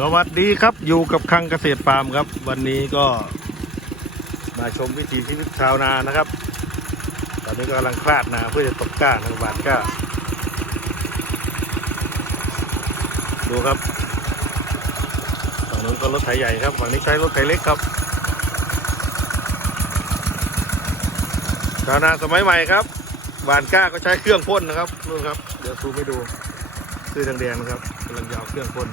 สวัสดีครับอยู่กับคังเกษตรฟาร์มครับ วันนี้ก็มาชมวิถีชีวิตชาวนานะครับ ตอนนี้ก็กำลังคลาดนาเพื่อจะตกก้าทางบานก้า ดูครับฝั่งนู้นก็รถไถใหญ่ครับฝั่งนี้ใช้รถไถเล็กครับชาวนาสมัยใหม่ครับบานก้าก็ใช้เครื่องพ่นนะครับนู่นครับ เดี๋ยวซูมให้ดูเสื้อแดงๆนะครับกำลังจะเอาเครื่องพ่น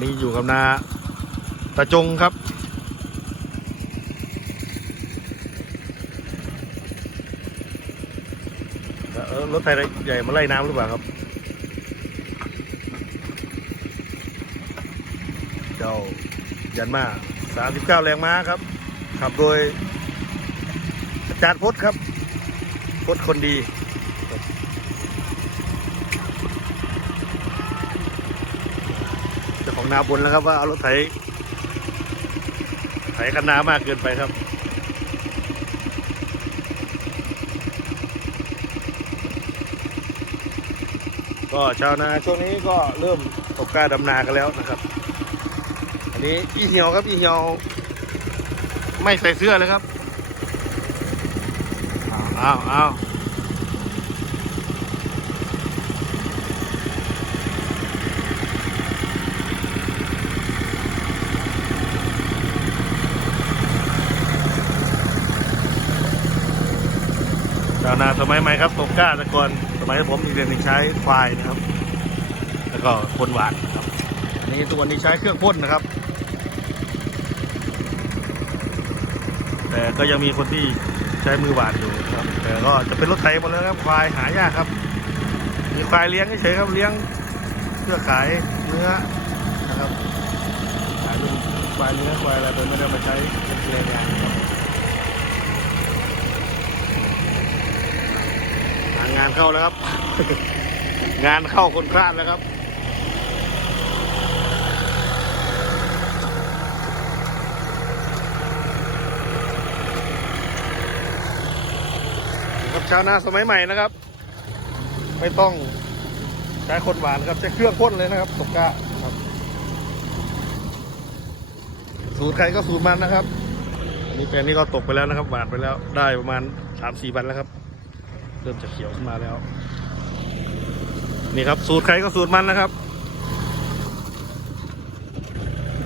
วันนี้อยู่กับนาตาจงครับเออรถไถใหญ่มาไล่น้ำหรือเปล่าครับ เจ้ายันมา39แรงม้าครับ ขับโดยอาจารย์พจน์ครับพจน์คนดี เจ้าของ นาบนแล้วครับว่าเอารถไถไถคันนามากเกินไปครับก็ชาวนาช่วงนี้ก็เริ่มตกกล้าดำนากันแล้วนะครับ อันนี้อีเหี่ยวครับอีเหี่ยว ไม่ใส่เสื้อเลยครับอ้าวอ้าวชาวนา สมัยใหม่ครับตกกล้าต่ก่อนสมัยผมมีเรียนใช้ควายนะครับ แล้วก็พ่นหวานนะครับอันนี้ตัวนนี้ใช้เครื่องพ่นนะครับ แต่ก็ยังมีคนที่ใช้มือหวานอยู่ครับ แต่ก็จะเป็นรถไถหมดแล้วครับควายหายากครับ มีควายเลี้ยงเฉยครับเลี้ยงเพื่อขายเนื้อนะครับขายเป็นควายเนื้อควายอะไรโดยไม่ได้มาใช้เป็นแรงงานครับหา งานเข้าแล้วครับ งานเข้าคนคลาดแล้วครับ กับชาวนาสมัยใหม่นะครับ ไม่ต้องใช้คนหวานครับใช้เครื่องพ่นเลยนะครับตกกะครับ สูตรใครก็สูตรมันนะครับอันนี้แปลงนี้ก็ตกไปแล้วนะครับหวานไปแล้วได้ประมาณสามสี่วันแล้วครับ เริ่มจะเขียวขึ้นมาแล้ว นี่ครับ สูตรใครก็สูตรมันนะครับ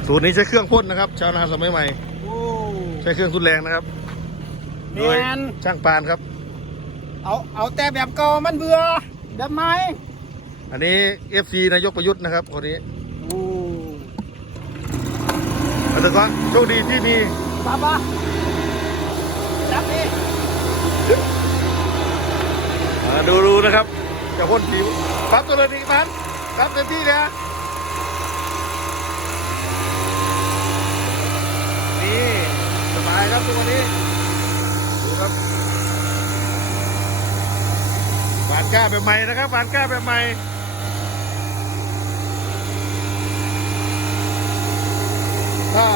สูตรนี้ใช้เครื่องพ่นนะครับ ชาวนาสมัยใหม่โอ้ใช้เครื่องทุนแรงนะครับแมโดยนช่างปานครับ เอาเอาแต่แบบเก่ามันเบื่อเดับไม้อันนี้ FC นายกประยุทธ์นะครับคนนี้โอ้แต่ก็โชคดีที่มีป้าป้าจับดิ อ่า ดูดูนะครับจะพ่นผิวปั๊บตัวเลยดีมันปั๊บเต็มที่นะนี่สบายครับตัวนี้ดูครับหวานก้าแบบใหม่นะครับหวานก้าแบบใหม่ถ้า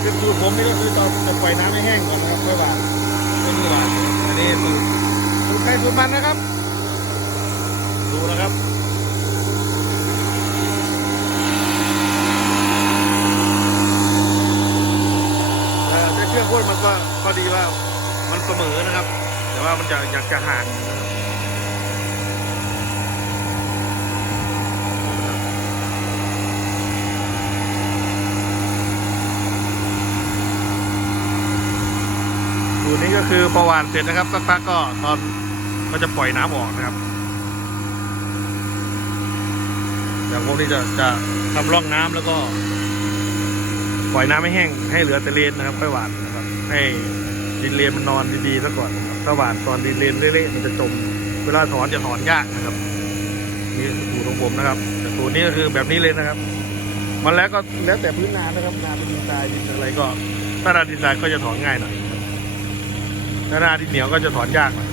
เป็นสูตรผมนี่ก็คือตอนจะปล่อยน้ำให้แห้งก่อนนะครับค่อยหวานไม่มีหวานอันนี้สูตรสูตรใครสูตรมันนะครับ ดูนะครับเอ่อใช้เครื่อพ่นมันก็ข้อดีว่ามันเสมอนะครับ แต่ว่ามันจะอยากจะห่างดูนี่ก็คือประวานเสร็จนะครับสักพักก็ตอนก็จะปล่อยน้ำออกนะครับ อย่างพวกนี้จะจะทำร่องน้ำแล้วก็ ปล่อยน้ำให้แห้งให้เหลือแต่เลนนะครับค่อยหวานนะครับ ให้ดินเลนมันนอนดีๆซะก่อนนะครับถ้าหวานตอนดินเลนเละๆมันจะจม เวลาถอนจะถอนยากนะครับนี่สูตรของผมนะครับแต่สูตรนี้ก็คือแบบนี้เลยนะครับ มันแล้วก็แล้วแต่พื้นนานะครับนาเป็นดินทรายดินอะไรก็ถ้านาดินทรายก็จะถอนง่ายหน่อยถ้านาดินเหนียวก็จะถอนยากหน่อย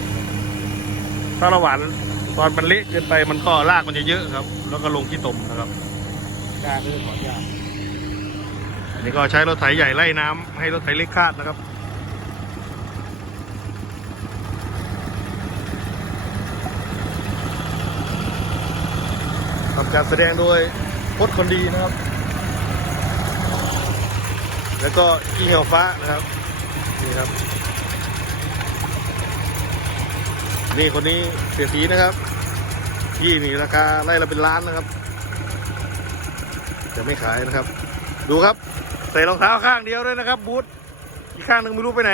ถ้าเราหวาน ตอนมันเละเกินไปมันก็รากมันจะเยอะครับ แล้วก็ลงที่ตมนะครับการก็จะถอนยากอันนี้ก็ใช้รถไถใหญ่ไล่น้ำให้รถไถเล็กคาดนะครับครับนะครับการแสดงโดยพจน์คนดีนะครับ แล้วก็อีเหี่ยวฟ้านะครับนี่ครับ นี่คนนี้เสียสีนะครับที่นี่ราคาไล่ละเป็นล้านนะครับ จะไม่ขายนะครับ ดูครับ ใส่รองเท้าข้างเดียวด้วยนะครับบูทอีกข้างหนึ่งไม่รู้ไปไหน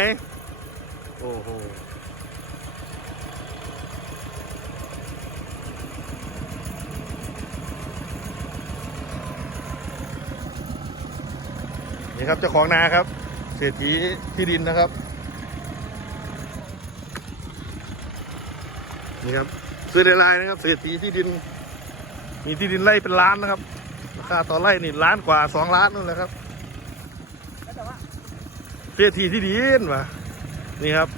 โอ้โหนี่ครับเจ้าของนาครับ เศรษฐีที่ดินนะครับ นี่ครับซื้อในไลน์นะครับเศรษฐีที่ดิน มีที่ดินไร่เป็นล้านนะครับราคาต่อไร่นี่ล้านกว่าสองล้านนู่นแหละครับเศรษฐีที่ดินวะนี่ครับ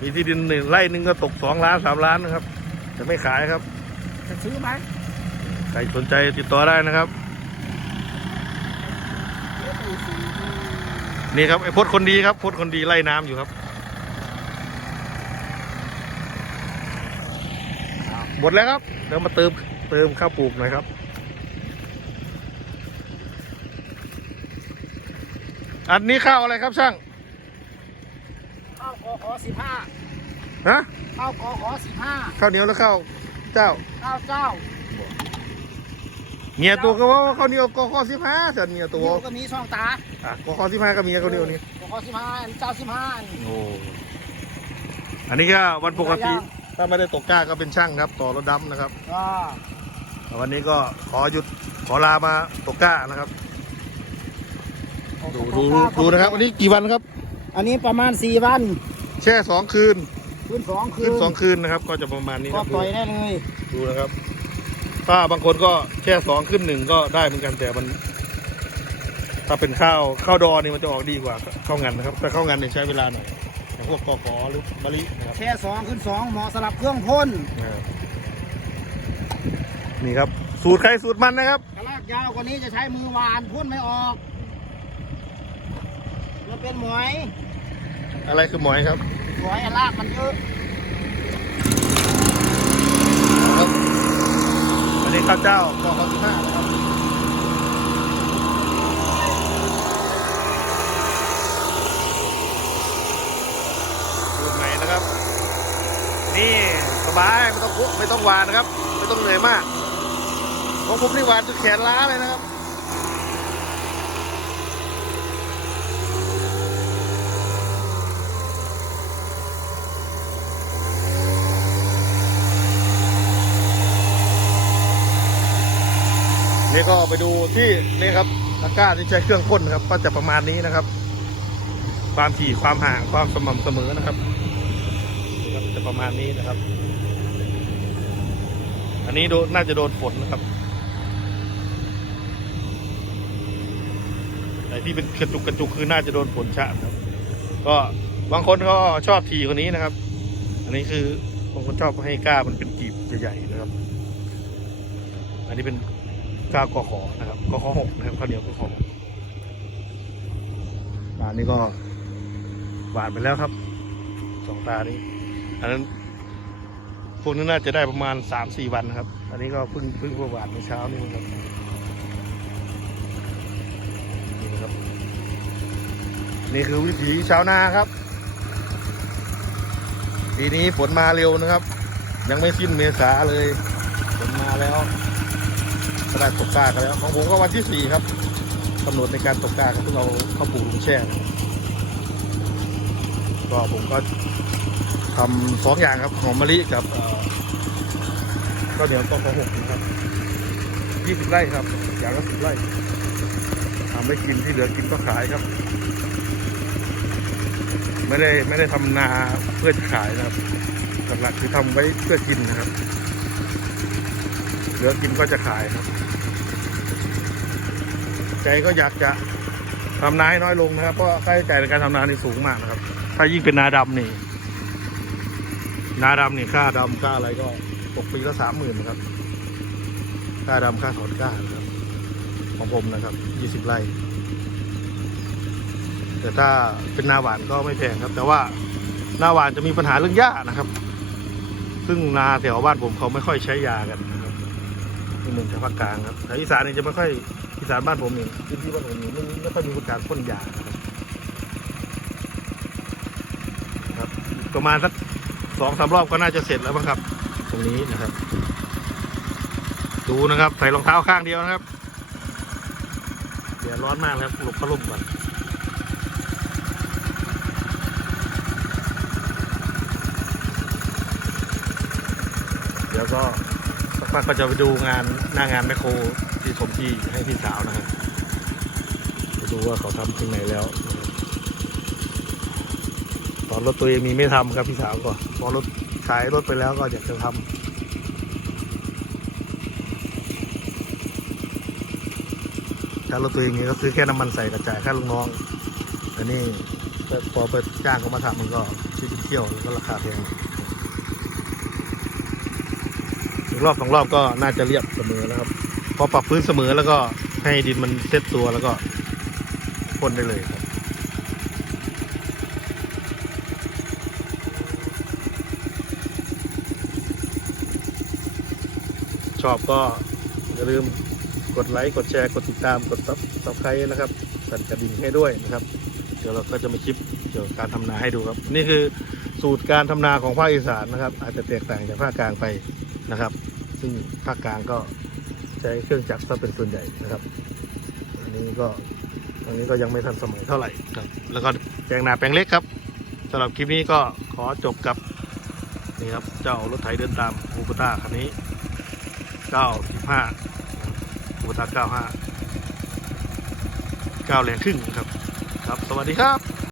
มีที่ดินหนึ่งไร่หนึ่งก็ตกสองล้านสามล้านนะครับจะไม่ขายครับจะซื้อไหมใครสนใจติดต่อได้นะครับนี่ครับไอ้พดคนดีครับพดคนดีไล่น้ำอยู่ครับ หมดแล้วครับเดี๋ยวมาเติมเติมข้าวปลูกหน่อยครับ อันนี้ข้าวอะไรครับช่างข้าวกอขอสิบห้าฮะข้าวกอขอสิบห้าข้าวเหนียวแล้วข้าวเจ้าข้าวเจ้าเมียตัวก็ว่าข้าวเหนียวก็ข้อสิบห้าแต่เมียตัวนิ้วก็มีช่องตาอะก็ข้อสิบห้าก็เมียข้าวเหนียวนี่กอขอสิบห้าอันเจ้าสิบห้าอันโอ้อันนี้ก็วันปกติ ถ้าไม่ได้ตกกล้าก็เป็นช่างครับ ต่อรถดำนะครับอ่าแต่วันนี้ก็ขอหยุดขอลามาตกกล้านะครับดูดูดูดูนะครับ วันนี้กี่วันครับ อันนี้ประมาณสี่วัน แช่สองคืนคืนสองคืคืนนสองคืนนะครับ ก็จะประมาณนี้คก็รับปล่อยได้เลยดูนะครับ ถ้าบางคนก็แช่สองขึ้นหนึ่งก็ได้เหมือนกันแต่มัน ถ้าเป็นข้าวข้าวดอนี่มันจะออกดีกว่าข้าวงันนะครับ แต่ข้าวงันเนี่ยใช้เวลาหน่อย อย่างพวกกอขอหรือมะลินะครับแค่สองขึ้นสองเหมาะสำหรับเครื่องพ่นนะครับนี่ครับ สูตรใครสูตรมันนะครับกระลากยาวกว่านี้จะใช้มือหวานพ่นไม่ออกมันเป็นหมอยอะไรคือหมอยครับหมอยอะลากมันเยอะอันนี้ข้าวเจ้าก็ข้าวสิบห้านะครับสูตรใหม่นะครับ นี่สบายไม่ต้องคุกไม่ต้องหวานนะครับ ไม่ต้องเหนื่อยมากของผมนี่หวานจนแขนล้าเลยนะครับนี่ก็ไปดูที่นี่ครับตะกร้าที่ใช้เครื่องพ่นนะครับ ก็จะประมาณนี้นะครับ ความถี่ความห่างความสม่ำเสมอนะครับ นี่ครับจะประมาณนี้นะครับ อันนี้โดนน่าจะโดนฝนนะครับแต่ที่เป็นกระจุกกระจุกคือน่าจะโดนฝนชะครับ ก็บางคนก็ชอบทีกว่านี้นะครับ อันนี้คือบางคนชอบให้ก้ามันเป็นจีบใหญ่ๆนะครับ อันนี้เป็นก้าวกขอนะครับกอขอหกนะครับข้าวเหนียวกอขอตานี้ก็หวานไปแล้วครับสองตานี้ อันนั้นพวกนี้น่าจะได้ประมาณสามสี่วันนะครับ อันนี้ก็เพิ่งเพิ่งหวานเมื่อเช้านี่ครับนี่ครับ นี่คือวิถีชาวนาครับ ปีนี้ฝนมาเร็วนะครับ ยังไม่สิ้นเมษาเลยฝนมาแล้วก็ได้ตกกากันแล้ว ของผมก็วันที่สี่ครับกำหนดในการตกกาครับที่เราเข้าปลูกลงแช่ก็ผมก็ ทำสองอย่างครับหอมมะลิกับเอ่อข้าวเหนียวต้มข้าวหกนะครับยี่สิบไร่ครับ อย่างละสิบไร่ทำได้กินที่เหลือกินก็ขายครับ ไม่ได้ไม่ได้ทำนาเพื่อจะขายนะครับหลักๆคือทำไว้เพื่อกินนะครับ เหลือกินก็จะขายครับ ใจก็อยากจะทำนาให้น้อยลงนะครับ เพราะค่าใช้จ่ายในการทำนานี่สูงมากนะครับ ถ้ายิ่งเป็นนาดำนี่ นาดำนี่ค่าดำค่าอะไรก็ตกปีละสามหมื่นนะครับ ค่าดำค่าถอนก้านะครับ ของผมนะครับยี่สิบไร่แต่ถ้าเป็นนาหวานก็ไม่แพงครับ แต่ว่านาหวานจะมีปัญหาเรื่องหญ้านะครับ ซึ่งนาแถวบ้านผมเขาไม่ค่อยใช้ยากันนะครับไม่เหมือนกับภาคกลางครับแต่อีสานนี่จะไม่ค่อยอีสานบ้านผมนี่พื้นที่บ้านผมนี่ไม่ไม่ค่อยมีการพ่นยาครับประมาณสัก สองสามรอบก็น่าจะเสร็จแล้วมั้งครับ ตรงนี้นะครับ ดูนะครับ ใส่รองเท้าข้างเดียวนะครับเดี๋ยวร้อนมากแล้วหลบพัดลมก่อนเดี๋ยวก็สักพักก็จะไปดูงานหน้างานแมคโครที่สมที่ให้พี่สาวนะครับไปดูว่าเขาทำถึงไหนแล้ว ตอนรถตัวเองมีไม่ทำครับพี่สาวก็พอรถขายรถไปแล้วก็อยากจะทำถ้ารถตัวเองนี่ก็ซื้อแค่น้ำมันใส่กระจายค่าลูกน้องแต่นี่พอไปจ้างเขามาทำมันก็ซื้อเที่ยวแล้วก็ราคาแพงอีกรอบสองรอบก็น่าจะเรียบเสมอแล้วครับ พอปรับพื้นเสมอแล้วก็ให้ดินมันเซ็ตตัวแล้วก็พ่นได้เลยครับ ช อบก็อย่าลืมกดไลค์กดแชร์กดติดตามกดซับสไครต์นะครับสั่นกระดิ่งให้ด้วยนะครับ เดี๋ยวเราก็จะมาคลิปเกี่ยวกับการทำนาให้ดูครับ นี่คือสูตรการทำนาของภาคอีสานนะครับ อาจจะแตกต่างจากภาคกลางไปนะครับ ซึ่งภาคกลางก็ใช้เครื่องจักรซะเป็นส่วนใหญ่นะครับ อันนี้ก็ตรงนี้ก็ยังไม่ทันสมัยเท่าไหร่ครับ แล้วก็แปลงนาแปลงเล็กครับสำหรับคลิปนี้ก็ขอจบกับนี่ครับเจ้ารถไถเดินตามอูปต้าคันนี้ เก้าสิบห้าโบตาเก้าห้าเก้าแรงครึ่งครับ ครับ สวัสดีครับ